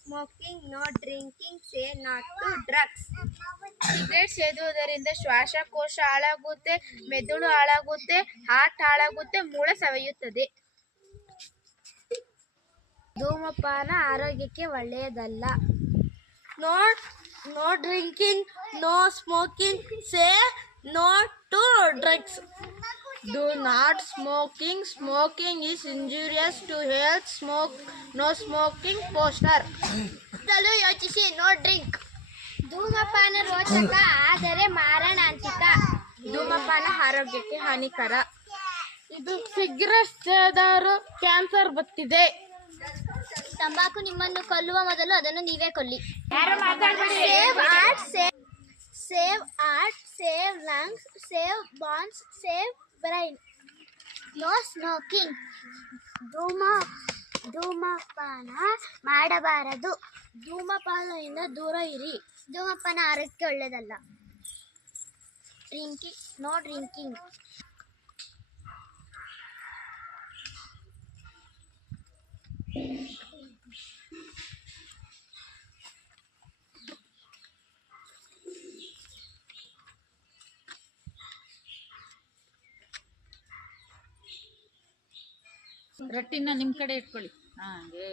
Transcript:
smoking, no drinking, say not to drugs. Cigarette ಸೇದುವುದರಿಂದ ಶ್ವಾಸಕೋಶ ಹಾಳಾಗುತ್ತೆ, ಮೆದುಳು ಹಾಳಾಗುತ್ತೆ, ಹಾರ್ಟ್ ಹಾಳಾಗುತ್ತೆ, ಮೂಳೆ ಸವೆಯುತ್ತದೆ. ಧೂಮಪಾನ ಆರೋಗ್ಯಕ್ಕೆ ಒಳ್ಳೆಯದಲ್ಲ. No drinking, no smoking, say no to drugs. Do not smoking. Smoking is injurious to health. No smoking poster. ಯೋಚಿಸಿ, ನೋ ಡ್ರಿಂಕ್. ಧೂಮಪಾನ ರೋಚಕ ಆದರೆ ಮಾರಣಾಂತಿಕ. ಧೂಮಪಾನ ಆರೋಗ್ಯಕ್ಕೆ ಹಾನಿಕರ. ಇದು ಸಿಗರೇಟ್ ಸೇದೋರು ಕ್ಯಾನ್ಸರ್ ಬತ್ತಿದೆ. ತಂಬಾಕು ನಿಮ್ಮನ್ನು ಕೊಲ್ಲುವ ಮೊದಲು ಅದನ್ನು ನೀವೇ ಕೊಲ್ಲಿ. Save heart, save lungs, save bones, save brain. No smoking. ಧೂಮಪಾನ ಮಾಡಬಾರದು. ಧೂಮಪಾನದಿಂದ ದೂರ ಇರಿ. ಧೂಮಪಾನ ಆರೋಗ್ಯಕ್ಕೆ ಒಳ್ಳೆಯದಲ್ಲ. No drinking. ರೊಟ್ಟಿನ ನಿಮ್ಮ ಕಡೆ ಇಟ್ಕೊಳ್ಳಿ. ಹಾಗೆ